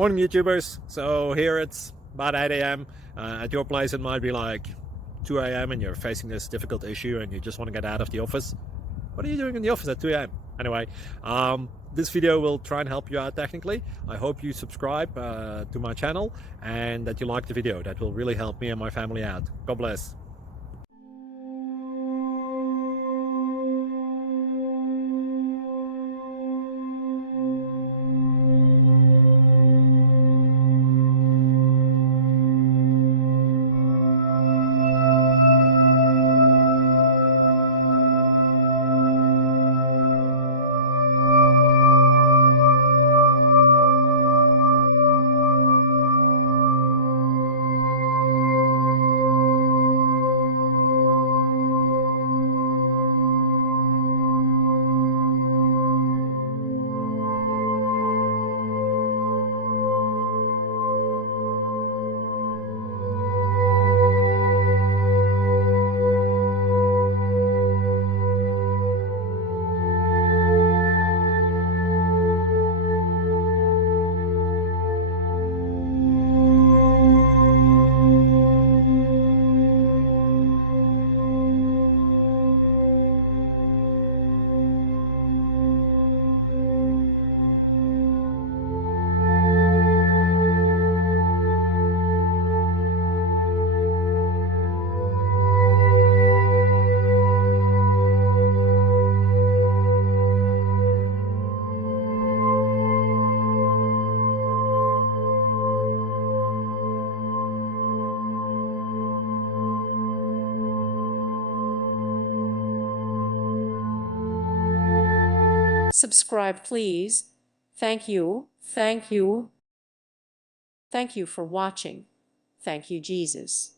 Morning YouTubers. So here it's about 8 a.m. At your place it might be like 2 a.m. and you're facing this difficult issue and you just want to get out of the office. What are you doing in the office at 2 a.m.? Anyway, this video will try and help you out technically. I hope you subscribe to my channel and that you like the video. That will really help me and my family out. God bless. Subscribe, please. Thank you. Thank you. Thank you for watching. Thank you, Jesus.